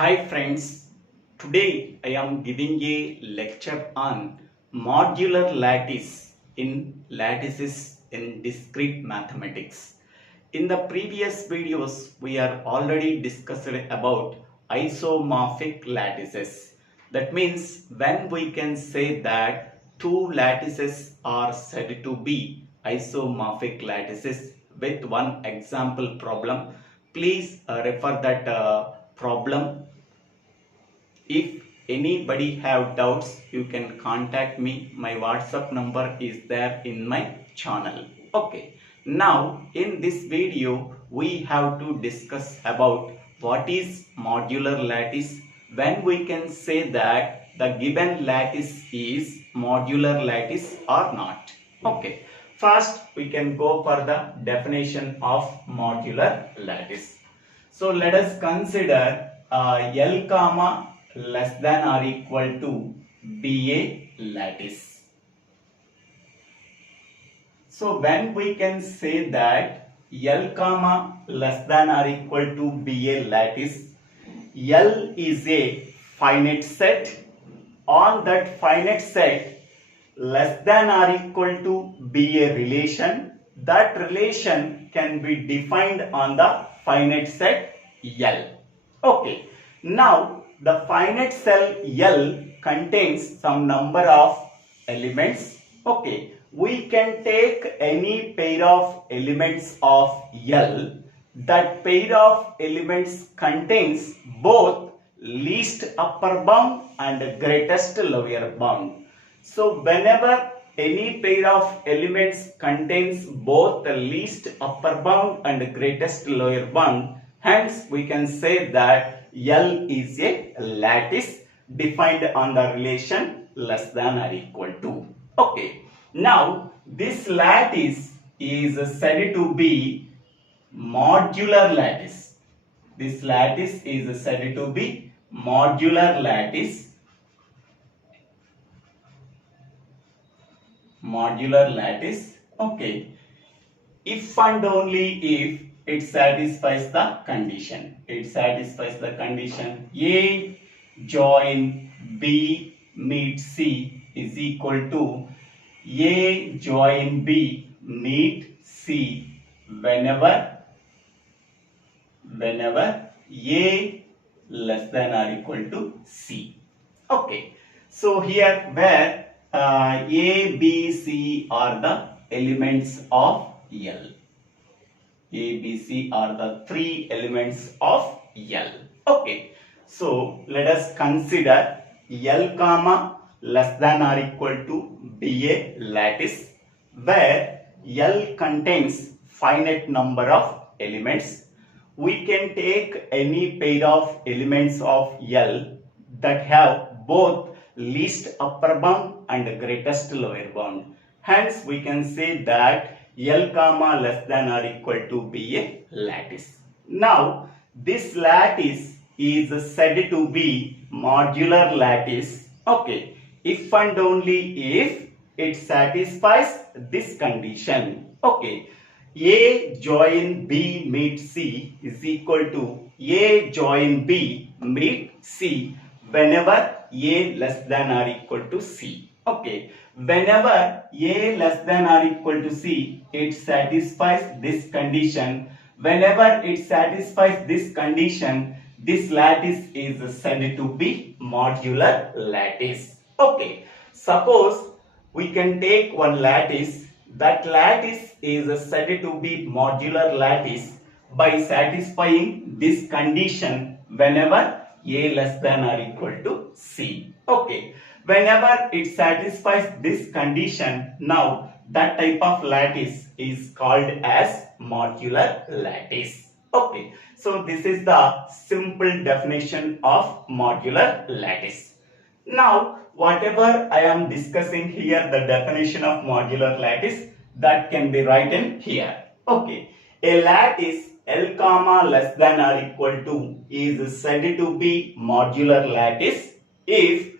Hi friends, today I am giving a lecture on modular lattice in lattices in discrete mathematics. In the previous videos, we are already discussed about isomorphic lattices. That means when we can say that two lattices are said to be isomorphic lattices with one example problem. Please refer that problem. If anybody have doubts, you can contact me. My WhatsApp number is there in my channel. Okay. Now in this video we have to discuss about what is modular lattice, when we can say that the given lattice is modular lattice or not. Okay. First we can go for the definition of modular lattice. So let us consider L comma less than or equal to be a lattice. So when we can say that L comma less than or equal to be a lattice, L is a finite set. On that finite set, less than or equal to be a relation. That relation can be defined on the finite set L. Okay. Now the finite cell L contains some number of elements. Okay. We can take any pair of elements of L. That pair of elements contains both least upper bound and greatest lower bound. So whenever any pair of elements contains both the least upper bound and greatest lower bound, hence we can say that L is a lattice defined on the relation less than or equal to. Okay. Now this lattice is said to be modular lattice. This lattice is said to be modular lattice. Modular lattice. Okay. If and only if it satisfies the condition. It satisfies the condition A join B meet C is equal to A join B meet C whenever A less than or equal to C. Okay. So here where A, B, C are the elements of L. A, B, C are the three elements of L. Okay. So let us consider L comma less than or equal to be a lattice where L contains finite number of elements. We can take any pair of elements of L that have both least upper bound and greatest lower bound. Hence we can say that L comma less than or equal to be a lattice. Now this lattice is said to be modular lattice. Okay. If and only if it satisfies this condition. Okay. A join B meet C is equal to A join B meet C whenever A less than or equal to C. Okay. Whenever A less than or equal to C, it satisfies this condition. Whenever it satisfies this condition, this lattice is said to be modular lattice. Okay. Suppose we can take one lattice. That lattice is said to be modular lattice by satisfying this condition whenever A less than or equal to C. Okay. Whenever it satisfies this condition, now that type of lattice is called as modular lattice. Okay. So this is the simple definition of modular lattice. Now whatever I am discussing here, the definition of modular lattice, that can be written here. Okay. A lattice L comma less than or equal to is said to be modular lattice if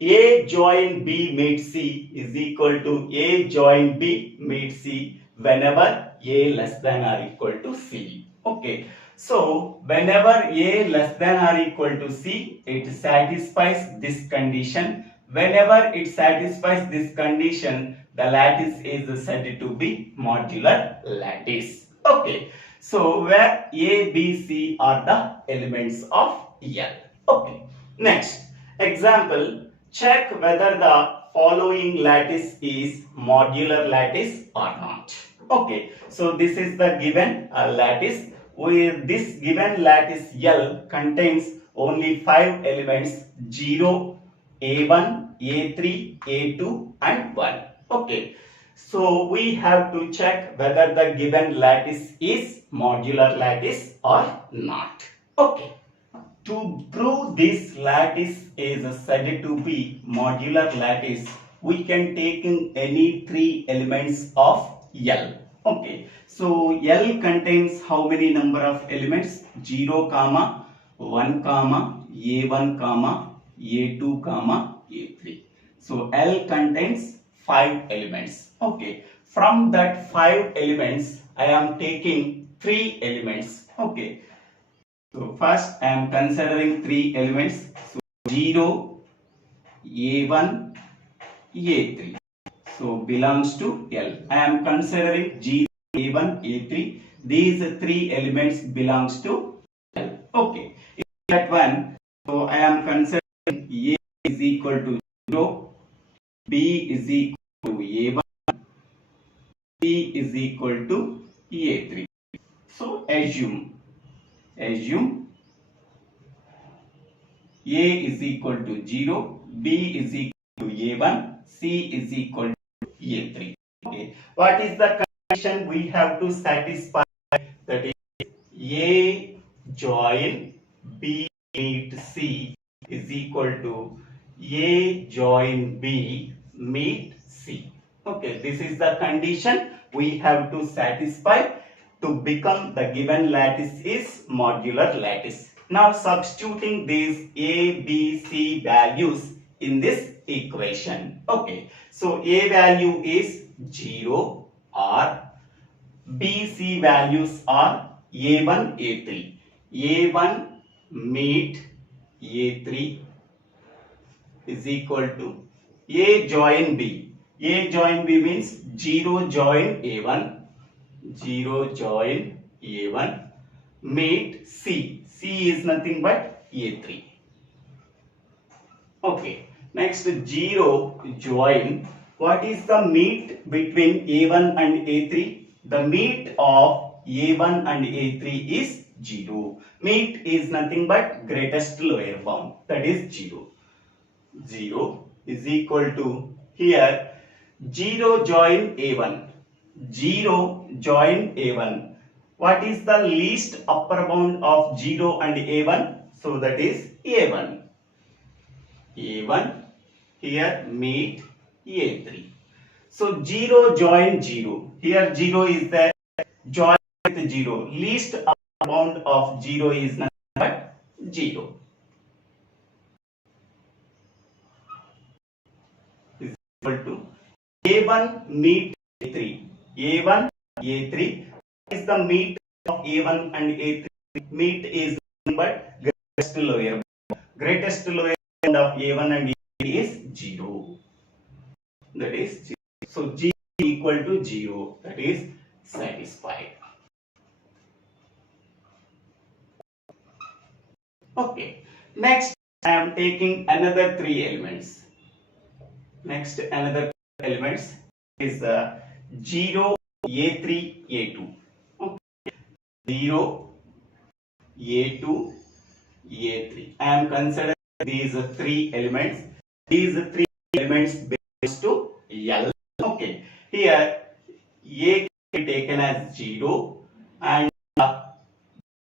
A join B meet C is equal to A join B meet C whenever A less than or equal to C. Okay. So whenever A less than or equal to C, it satisfies this condition. Whenever it satisfies this condition, the lattice is said to be modular lattice. Okay. So where A, B, C are the elements of L. Okay. Next example, check whether the following lattice is modular lattice or not. Okay, so this is the given lattice. With this given lattice L contains only 5 elements: 0, A1, A3, A2 and 1. Okay, so we have to check whether the given lattice is modular lattice or not. Okay. To prove this lattice is said to be modular lattice, we can take in any three elements of L. Okay, so L contains how many number of elements? 0, 1, A1, A2, A3. So L contains 5 elements. Okay, from that 5 elements, I am taking 3 elements. Okay. So first I am considering 3 elements. So 0, A1, A3. So belongs to L. I am considering 0, A1, A3. These 3 elements belongs to L. Okay. In that one, so I am considering A is equal to 0, B is equal to A1, C is equal to A3. So assume A is equal to 0, B is equal to A1, C is equal to A3. Okay. What is the condition we have to satisfy? That is A join B meet C is equal to A join B meet C. Okay, this is the condition we have to satisfy to become the given lattice is modular lattice. Now substituting these A, B, C values in this equation. Okay, so A value is 0 or B, C values are A1, A3. A1 meet A3 is equal to A join B. A join B means 0 join A1, 0 join A1 meet C. C is nothing but A3. Okay. Next 0 join. What is the meet between A1 and A3? The meet of A1 and A3 is 0. Meet is nothing but greatest lower bound. That is 0. 0 is equal to here 0 join A1. 0 join A1. What is the least upper bound of 0 and A1? So that is A1. A1 here meet A3. So 0 join 0. Here 0 is there. Join with 0. Least upper bound of 0 is nothing but 0. Is equal to A1 meet A3. A1 A3 is the meet of A1 and A3. Meet is nothing but greatest lower bound. Greatest lower bound of A1 and A3 is 0. That is 0. So G equal to 0. That is satisfied. Okay. Next I am taking another 3 elements. Next another elements is 0, A3, A2. Okay. 0, A2, A3. I am considering these 3 elements. These 3 elements belongs to L. Okay. Here A can be taken as 0 and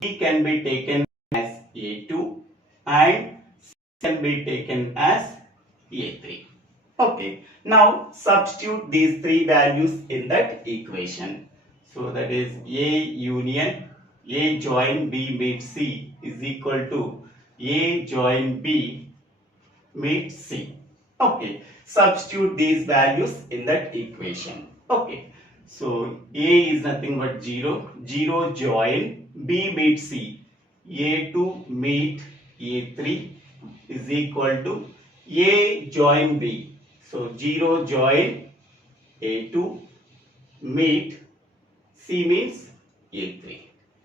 B can be taken as A2 and C can be taken as A3. Okay. Now substitute these 3 values in that equation. So that is A union A join B meet C is equal to A join B meet C. Okay. Substitute these values in that equation. Okay. So A is nothing but 0. 0 join B meet C, A2 meet A3 is equal to A join B. So 0 join A2 meet C means A3.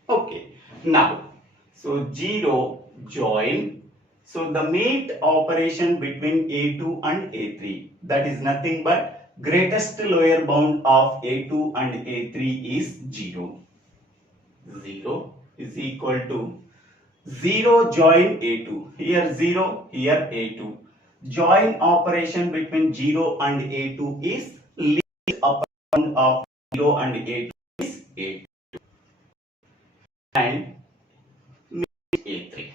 Okay. Now, so 0 join. So the meet operation between A2 and A3, that is nothing but greatest lower bound of A2 and A3 is 0. 0 is equal to 0 join A2. Here 0, here A2. Join operation between 0 and A2 is least upper bound of 0 and A2 is A2 and meet A3.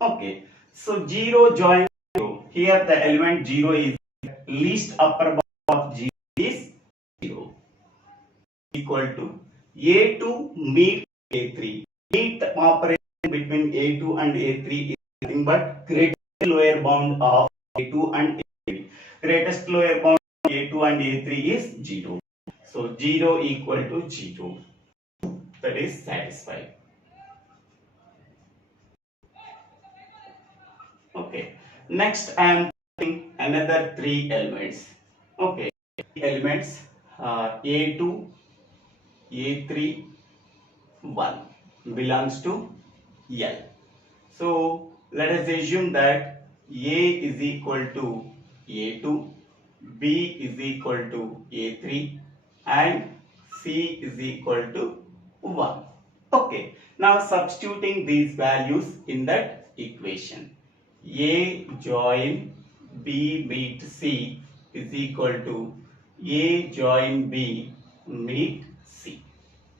Okay, so 0 join 0. Here the element 0 is least upper bound of 0 is 0 equal to A2 meet A3. Meet operation between A2 and A3 is nothing but greatest lower bound of A2 and A3. Greatest lower bound of A2 and A3 is 0. So 0 equal to 0. That is satisfied. Okay. Next I am putting another three elements. Okay. Elements A2, A3, 1 belongs to L. So let us assume that A is equal to A2, B is equal to A3 and C is equal to 1. Okay, now substituting these values in that equation. A join B meet C is equal to A join B meet C.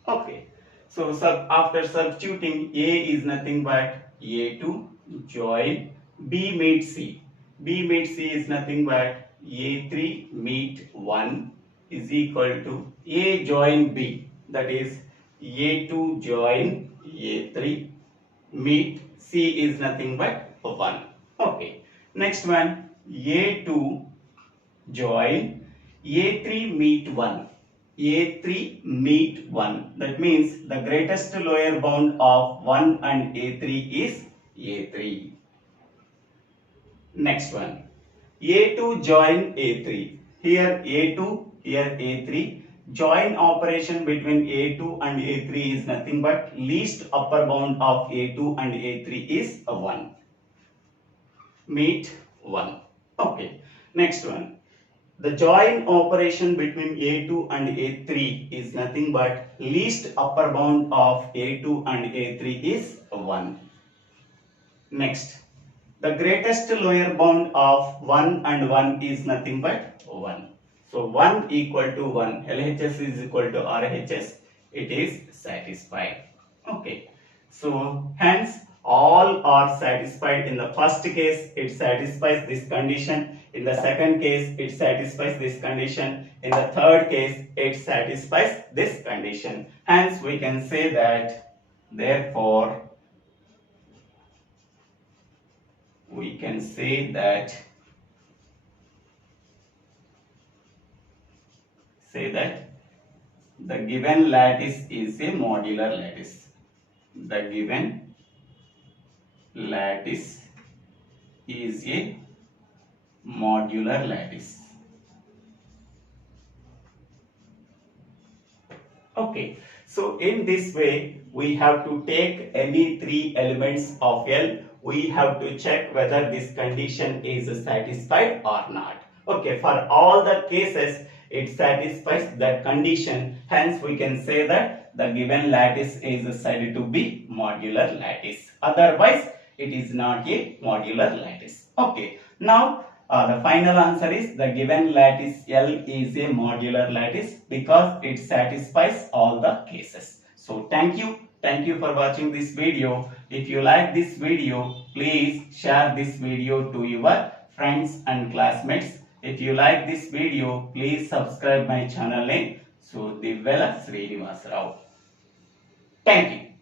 Okay, so after substituting, A is nothing but A2 join B meet C. B meet C is nothing but A3 meet 1 is equal to A join B, that is A2 join A3 meet C is nothing but 1. Okay, next one A2 join A3 meet 1. A3 meet 1. That means the greatest lower bound of 1 and A3 is A3. Next one. A2 join A3. Here A2, here A3. Join operation between A2 and A3 is nothing but least upper bound of A2 and A3 is 1. Meet 1. Okay. Next one. The join operation between A2 and A3 is nothing but least upper bound of A2 and A3 is 1. Next, the greatest lower bound of 1 and 1 is nothing but 1. So 1 equal to 1, LHS is equal to RHS, it is satisfied. Okay, so hence all are satisfied. In the first case, it satisfies this condition. In the second case, it satisfies this condition. In the third case, it satisfies this condition. Hence, we can say that, therefore, we can say that the given lattice is a modular lattice. The given lattice is a modular lattice. Okay, so in this way we have to take any three elements of L. We have to check whether this condition is satisfied or not. Okay, for all the cases it satisfies that condition. Hence we can say that the given lattice is said to be modular lattice. Otherwise it is not a modular lattice. Okay, now the final answer is the given lattice L is a modular lattice because it satisfies all the cases. So thank you for watching this video. If you like this video, please share this video to your friends and classmates. If you like this video, please subscribe my channel name. So Divvela Srinivasarao. Thank you.